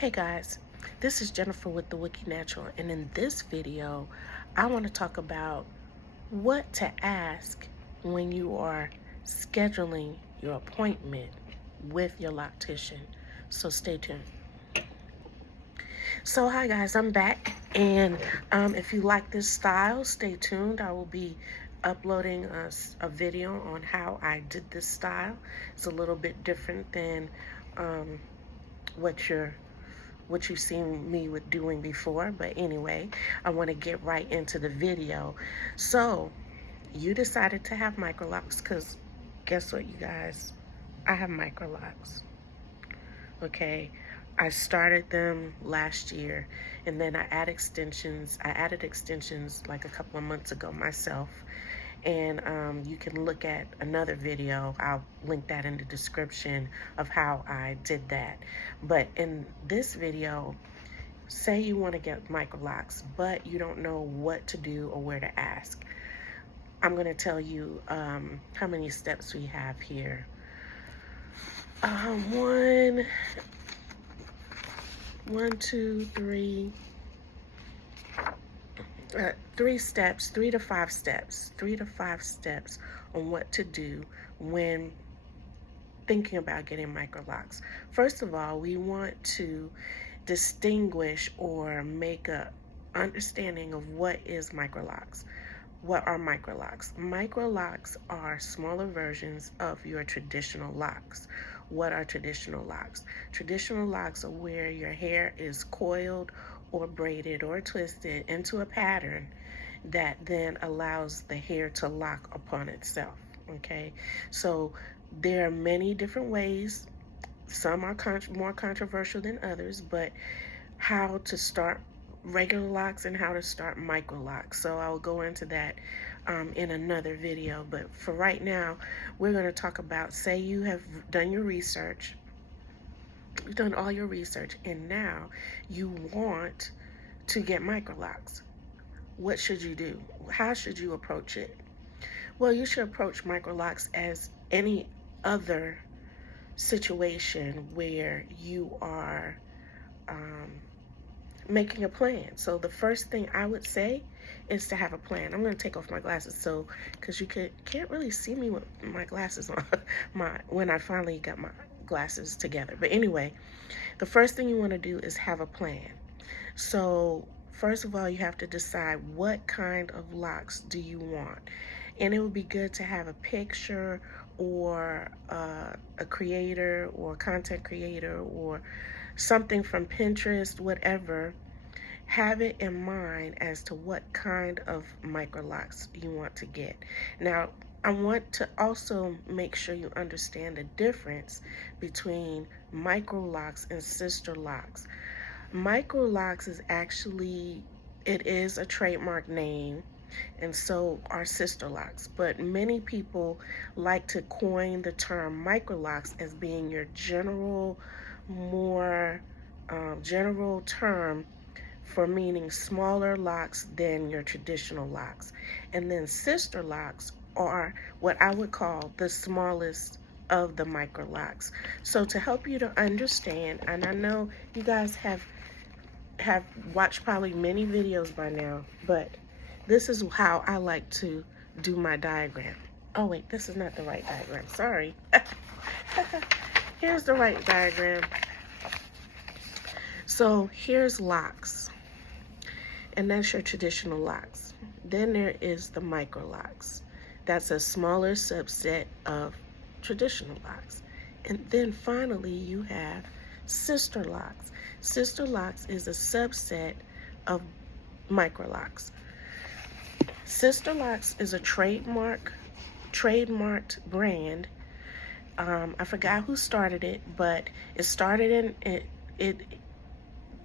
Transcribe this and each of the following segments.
Hey guys, this is Jennifer with TheWookie Natural, and in this video, I want to talk about what to ask when you are scheduling your appointment with your loctician. So stay tuned. So hi guys, I'm back, and if you like this style, stay tuned. I will be uploading a video on how I did this style. It's a little bit different than what you've seen me with doing before, but anyway, I want to get right into the video. So you decided to have MicroLocs because guess what, you guys, I have MicroLocs. Okay, I started them last year, and then I added extensions like a couple of months ago myself. And you can look at another video. I'll link that in the description of how I did that. But in this video, say you want to get MicroLocs, but you don't know what to do or where to ask. I'm going to tell you how many steps we have here. One, two, three. 3 steps, 3 to 5 steps, 3 to 5 steps on what to do when thinking about getting MicroLocs. First of all, we want to distinguish or make a understanding of what is MicroLocs. What are MicroLocs? MicroLocs are smaller versions of your traditional locks. What are traditional locks? Traditional locks are where your hair is coiled or braided or twisted into a pattern that then allows the hair to lock upon itself. Okay, so there are many different ways. Some are more controversial than others, but how to start regular locks and how to start MicroLocs. So I'll go into that in another video. But for right now, we're going to talk about, say you have done your research, you've done all your research, and now you want to get MicroLocs. What should you do? How should you approach it? Well, you should approach MicroLocs as any other situation where you are making a plan. So the first thing I would say is to have a plan. I'm going to take off my glasses so because you can't really see me with my glasses on when I finally got my glasses together. But anyway, the first thing you want to do is have a plan. So first of all, you have to decide what kind of locks do you want. And it would be good to have a picture or a creator or content creator or something from Pinterest, whatever. Have it in mind as to what kind of MicroLocs you want to get. Now, I want to also make sure you understand the difference between MicroLocs and sister locks. MicroLocs is actually, it is a trademark name, and so are sister locks, but many people like to coin the term MicroLocs as being your general term for meaning smaller locks than your traditional locks. And then sister locks are what I would call the smallest of the MicroLocs. So to help you to understand, and I know you guys have watched probably many videos by now, but this is how I like to do my diagram. Oh wait, this is not the right diagram, sorry. Here's the right diagram. So here's locks, and that's your traditional locks. Then there is the MicroLocs. That's a smaller subset of traditional locks. And then finally you have sister locks. Sister locks is a subset of MicroLocs. Sister locks is a trademarked brand. I forgot who started it, but it started in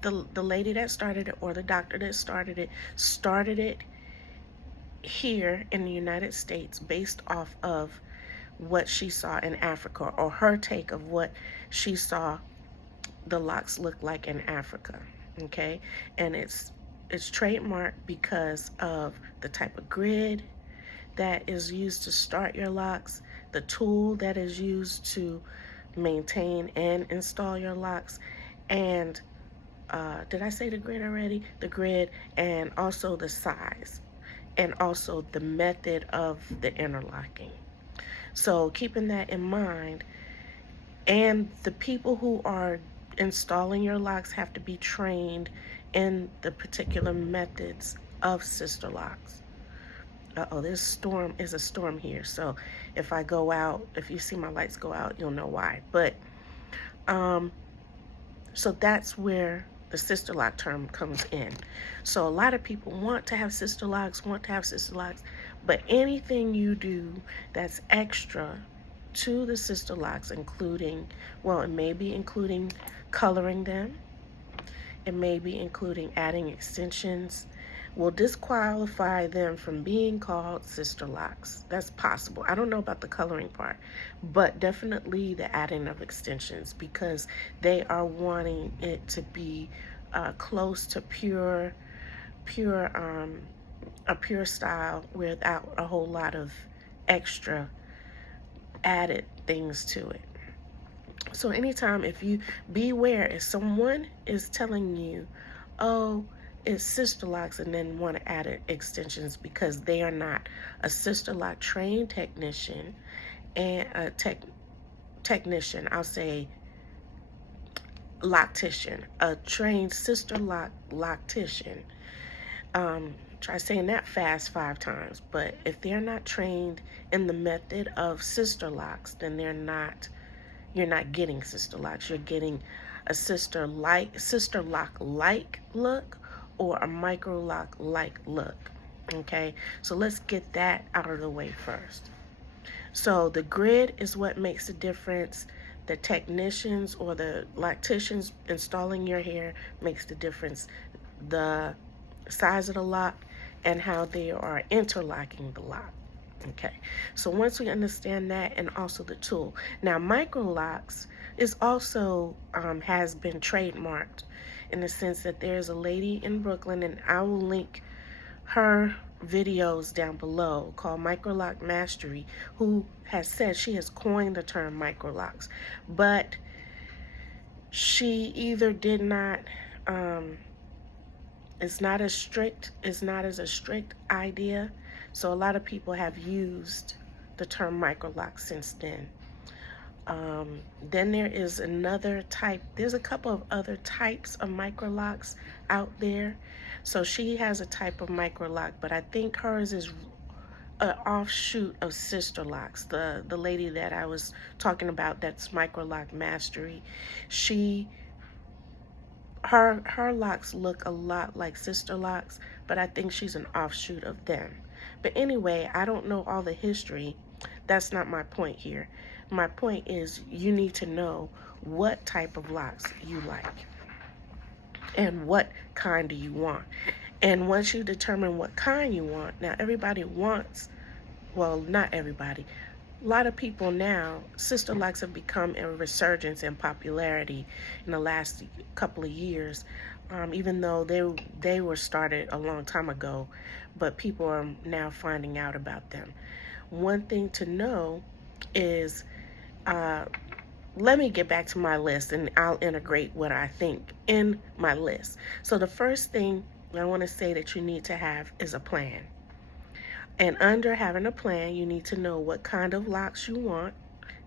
the lady that started it, or the doctor that started it here in the United States based off of what she saw in Africa, or her take of what she saw the locks look like in Africa. Okay, and it's trademarked because of the type of grid that is used to start your locks, the tool that is used to maintain and install your locks, and did I say the grid already? The grid, and also the size, and also the method of the interlocking. So keeping that in mind, and the people who are installing your locks have to be trained in the particular methods of sister locks. Uh-oh, there's a storm here. So if I go out, if you see my lights go out, you'll know why. But so that's where the sister lock term comes in. So a lot of people want to have sister locks, but anything you do that's extra to the sister locks, including, well, it may be including coloring them, it may be including adding extensions, will disqualify them from being called sister locks. That's possible. I don't know about the coloring part, but definitely the adding of extensions, because they are wanting it to be close to a pure style without a whole lot of extra added things to it. So anytime, if you beware, if someone is telling you, oh, it's sister locks, and then want to add extensions because they are not a sister lock trained technician, and a technician, I'll say loctician, a trained sister loctician. Try saying that fast 5 times. But if they're not trained in the method of sister locks, then you're not getting sister locks. You're getting a sister lock like look, or a MicroLoc like look. Okay, so let's get that out of the way first. So the grid is what makes the difference. The technicians or the locticians installing your hair makes the difference. The size of the lock and how they are interlocking the lock. Okay, so once we understand that, and also the tool. Now, MicroLocs is also has been trademarked, in the sense that there's a lady in Brooklyn, and I will link her videos down below, called MicroLoc Mastery, who has said she has coined the term MicroLocs, but she either did not, it's not as a strict idea. So a lot of people have used the term MicroLoc since then. Then there is another type. There's a couple of other types of MicroLocs out there. So she has a type of MicroLoc, but I think hers is an offshoot of sister locks. The lady that I was talking about, that's MicroLoc Mastery, her locks look a lot like sister locks, but I think she's an offshoot of them. But anyway, I don't know all the history. That's not my point here. My point is, you need to know what type of locks you like and what kind do you want. And once you determine what kind you want, now everybody wants, well, not everybody, a lot of people now, sister locks have become a resurgence in popularity in the last couple of years, even though they were started a long time ago, but people are now finding out about them. One thing to know is, let me get back to my list, and I'll integrate what I think in my list. So the first thing I want to say that you need to have is a plan. And under having a plan, you need to know what kind of locks you want,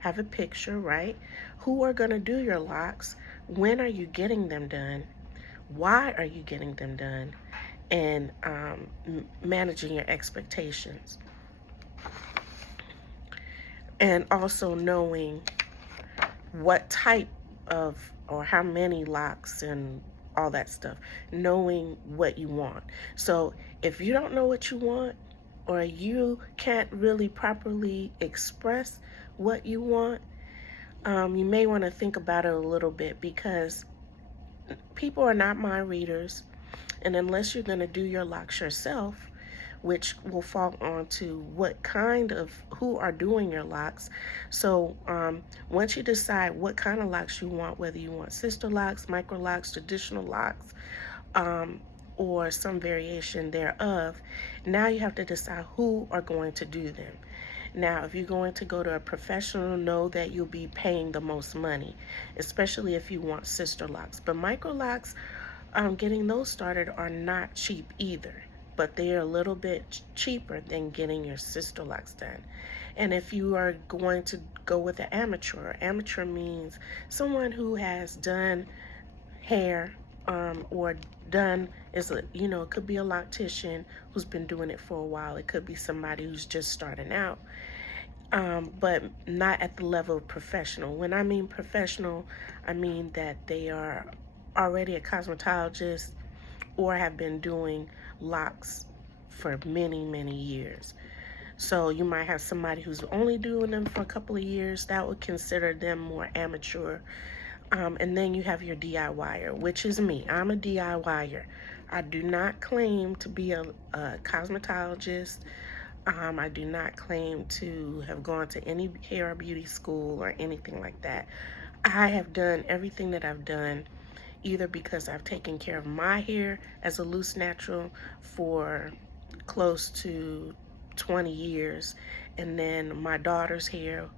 have a picture, right? Who are going to do your locks? When are you getting them done? Why are you getting them done? And managing your expectations. And also knowing what type of, or how many locks and all that stuff. Knowing what you want. So if you don't know what you want, or you can't really properly express what you want, you may want to think about it a little bit, because people are not mind readers, and unless you're going to do your locks yourself, which will fall onto what kind of, who are doing your locks. So once you decide what kind of locks you want, whether you want sister locks, MicroLocs, traditional locks, or some variation thereof, now you have to decide who are going to do them. Now, if you're going to go to a professional, know that you'll be paying the most money, especially if you want sister locks. But MicroLocs getting those started are not cheap either, but they're a little bit cheaper than getting your sister locks done. And if you are going to go with an amateur means someone who has done hair, or done is a, it could be a loctician who's been doing it for a while. It could be somebody who's just starting out, but not at the level of professional. When I mean professional, I mean that they are already a cosmetologist or have been doing locks for many, many years. So you might have somebody who's only doing them for a couple of years. That would consider them more amateur. And then you have your DIYer, which is me. I'm a DIYer. I do not claim to be a cosmetologist. I do not claim to have gone to any hair or beauty school or anything like that. I have done everything that I've done either because I've taken care of my hair as a loose natural for close to 20 years, and then my daughter's hair,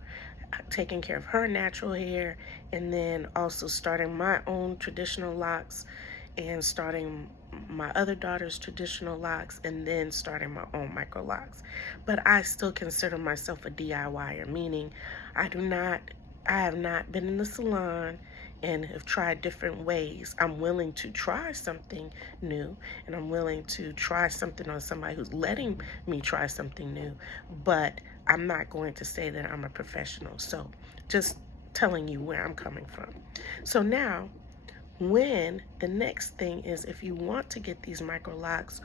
taking care of her natural hair, and then also starting my own traditional locks and starting my other daughter's traditional locks, and then starting my own MicroLocs. But I still consider myself a DIYer, meaning I have not been in the salon and have tried different ways. I'm willing to try something new, and I'm willing to try something on somebody who's letting me try something new, but I'm not going to say that I'm a professional. So just telling you where I'm coming from. So now, when the next thing is, if you want to get these MicroLocs,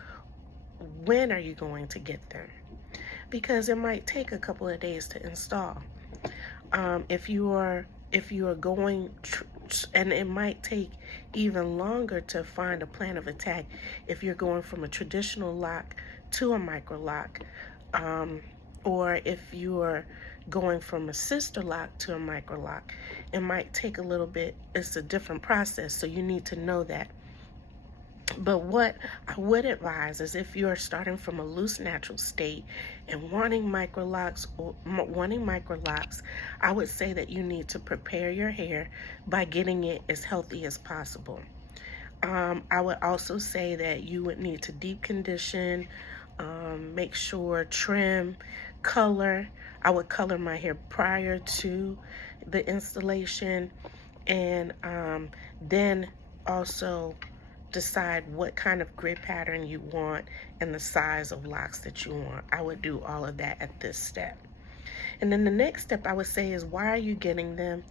when are you going to get them? Because it might take a couple of days to install. If you are going, and it might take even longer to find a plan of attack if you're going from a traditional lock to a MicroLoc, or if you're going from a sister lock to a MicroLoc. It might take a little bit. It's a different process, so you need to know that. But what I would advise is, if you're starting from a loose natural state and wanting MicroLocs, I would say that you need to prepare your hair by getting it as healthy as possible. I would also say that you would need to deep condition, make sure, trim, color. I would color my hair prior to the installation, and then also decide what kind of grid pattern you want and the size of locks that you want. I would do all of that at this step. And then the next step I would say is, why are you getting them?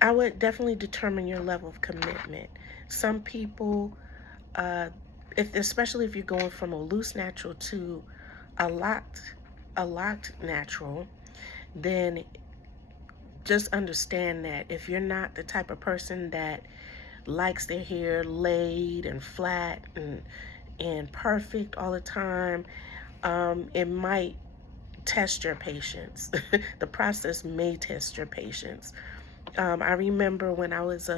I would definitely determine your level of commitment. Some people, especially if you're going from a loose natural to a locked natural, then just understand that if you're not the type of person that likes their hair laid and flat and perfect all the time, it might test your patience. The process may test your patience. I remember when I was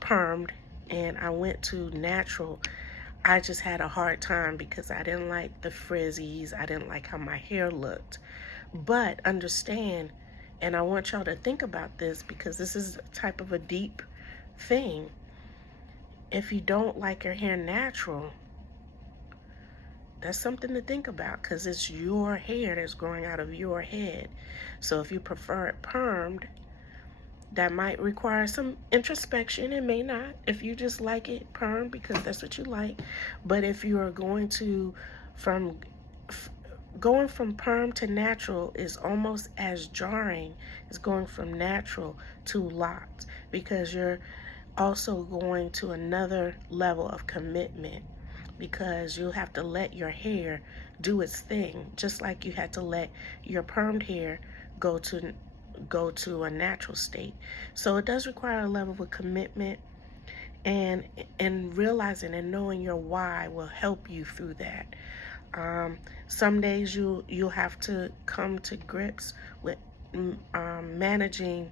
permed and I went to natural, I just had a hard time because I didn't like the frizzies. I didn't like how my hair looked. But understand, and I want y'all to think about this, because this is a type of a deep thing. If you don't like your hair natural, that's something to think about, because it's your hair that's growing out of your head. So if you prefer it permed, that might require some introspection. It may not, if you just like it permed because that's what you like. But if you are going from perm to natural is almost as jarring as going from natural to locked, because you're also going to another level of commitment, because you'll have to let your hair do its thing, just like you had to let your permed hair go to a natural state. So it does require a level of commitment, and realizing and knowing your why will help you through that. Some days you'll have to come to grips with managing,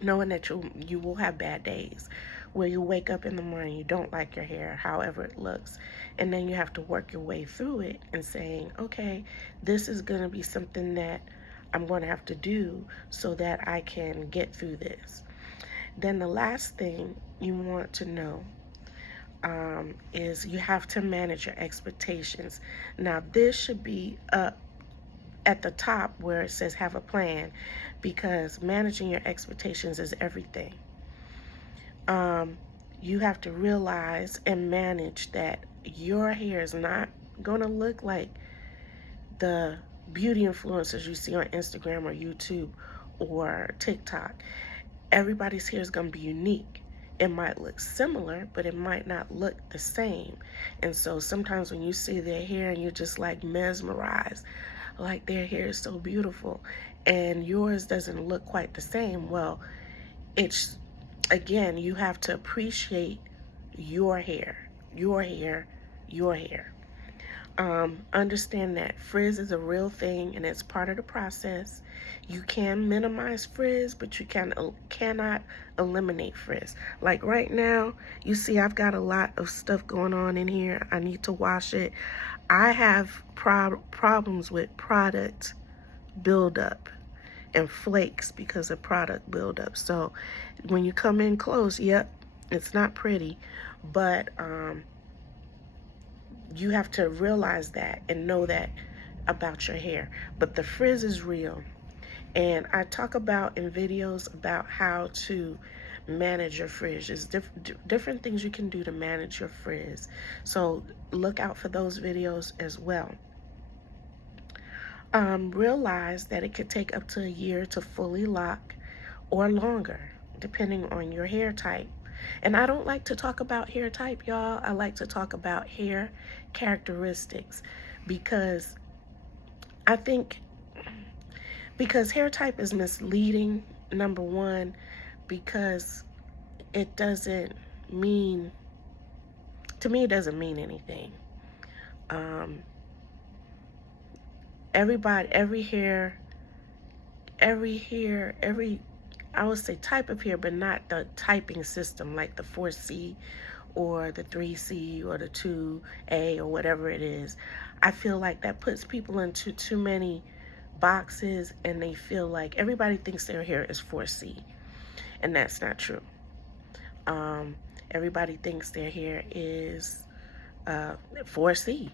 knowing that you will have bad days where you wake up in the morning, you don't like your hair, however it looks, and then you have to work your way through it and saying, okay, this is going to be something that I'm going to have to do so that I can get through this. Then the last thing you want to know is you have to manage your expectations. Now, this should be up at the top where it says have a plan, because managing your expectations is everything. You have to realize and manage that your hair is not going to look like the beauty influencers you see on Instagram or YouTube or TikTok. Everybody's hair is going to be unique. It might look similar, but it might not look the same. And so sometimes when you see their hair and you're just like mesmerized, like their hair is so beautiful, and yours doesn't look quite the same, well, it's, again, you have to appreciate your hair, your hair, your hair. Understand that frizz is a real thing and it's part of the process. You can minimize frizz, but you cannot eliminate frizz. Like right now, you see I've got a lot of stuff going on in here. I need to wash it. I have problems with product buildup and flakes because of product buildup. So when you come in close, yep, it's not pretty, but you have to realize that and know that about your hair. But the frizz is real. And I talk about in videos about how to manage your frizz. There's different things you can do to manage your frizz. So look out for those videos as well. Realize that it could take up to a year to fully lock or longer, depending on your hair type. And I don't like to talk about hair type, y'all. I like to talk about hair characteristics, because I think hair type is misleading, number one, because it doesn't mean, to me, it doesn't mean anything. Every I would say type of hair, but not the typing system like the 4C or the 3C or the 2A or whatever it is. I feel like that puts people into too many boxes, and they feel like everybody thinks their hair is 4C, and that's not true. Everybody thinks their hair is 4C.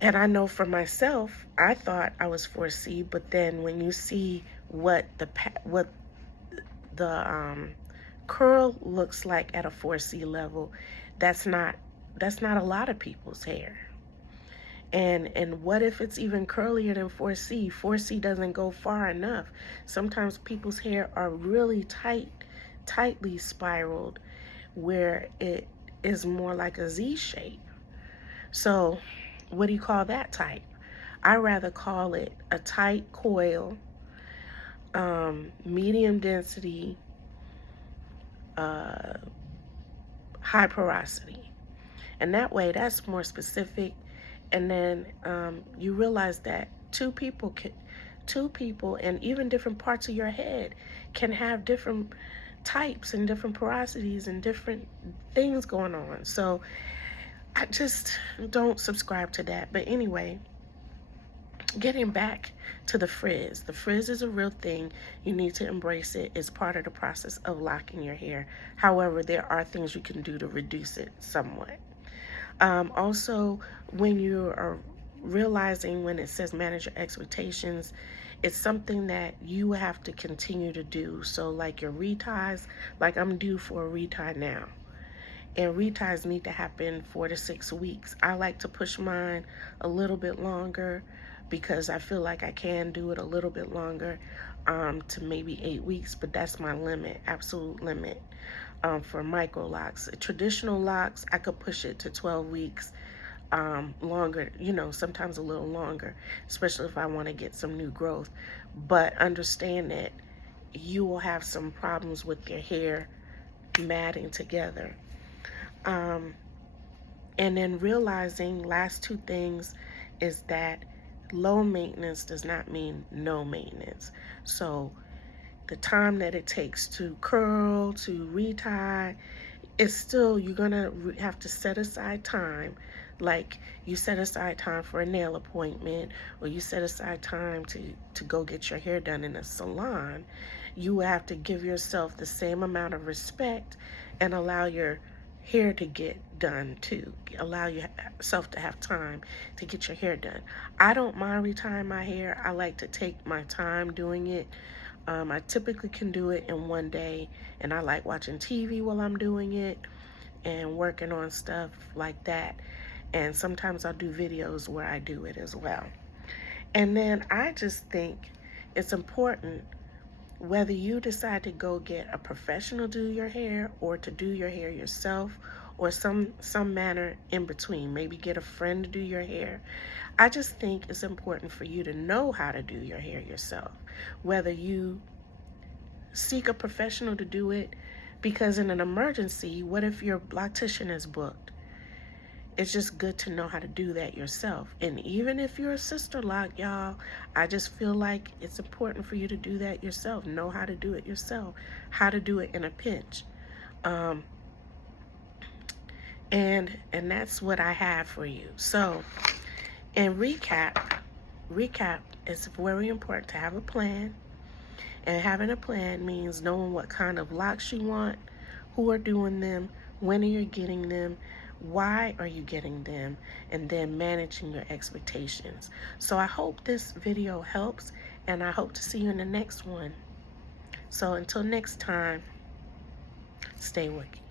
And I know for myself, I thought I was 4C, but then when you see what the curl looks like at a 4C level, that's not a lot of people's hair. And what if it's even curlier than 4C? 4C doesn't go far enough. Sometimes people's hair are really tightly spiraled, where it is more like a Z shape. So what do you call that type? I rather call it a tight coil, medium density, high porosity. And that way, that's more specific. And then you realize that two people and even different parts of your head can have different types and different porosities and different things going on. So I just don't subscribe to that. But anyway, getting back to the frizz. The frizz is a real thing. You need to embrace it. It's part of the process of locking your hair. However, there are things you can do to reduce it somewhat. Also, when you are realizing when it says manage your expectations, it's something that you have to continue to do. So like your reties, like I'm due for a retie now. And reties need to happen 4 to 6 weeks. I like to push mine a little bit longer because I feel like I can do it a little bit longer, to maybe 8 weeks, but that's my limit, absolute limit. For MicroLocs. Traditional locks, I could push it to 12 weeks, longer, sometimes a little longer, especially if I want to get some new growth. But understand that you will have some problems with your hair matting together. And then realizing, last two things, is that low maintenance does not mean no maintenance. So the time that it takes to curl, to retie, it's still, you're gonna have to set aside time. Like you set aside time for a nail appointment, or you set aside time to go get your hair done in a salon. you have to give yourself the same amount of respect and allow your hair to get done too. Allow yourself to have time to get your hair done. I don't mind retying my hair. I like to take my time doing it. I typically can do it in one day, and I like watching TV while I'm doing it and working on stuff like that. And sometimes I'll do videos where I do it as well. And then I just think it's important, whether you decide to go get a professional to do your hair or to do your hair yourself, or some manner in between, maybe get a friend to do your hair. I just think it's important for you to know how to do your hair yourself, whether you seek a professional to do it, because in an emergency, what if your beautician is booked? It's just good to know how to do that yourself. And even if you're a sister lock, y'all, I just feel like it's important for you to do that yourself. Know how to do it yourself, how to do it in a pinch. And that's what I have for you. So, in recap is very important to have a plan. And having a plan means knowing what kind of locks you want, who are doing them, when are you getting them, why are you getting them, and then managing your expectations. So I hope this video helps, and I hope to see you in the next one. So until next time, stay wookie.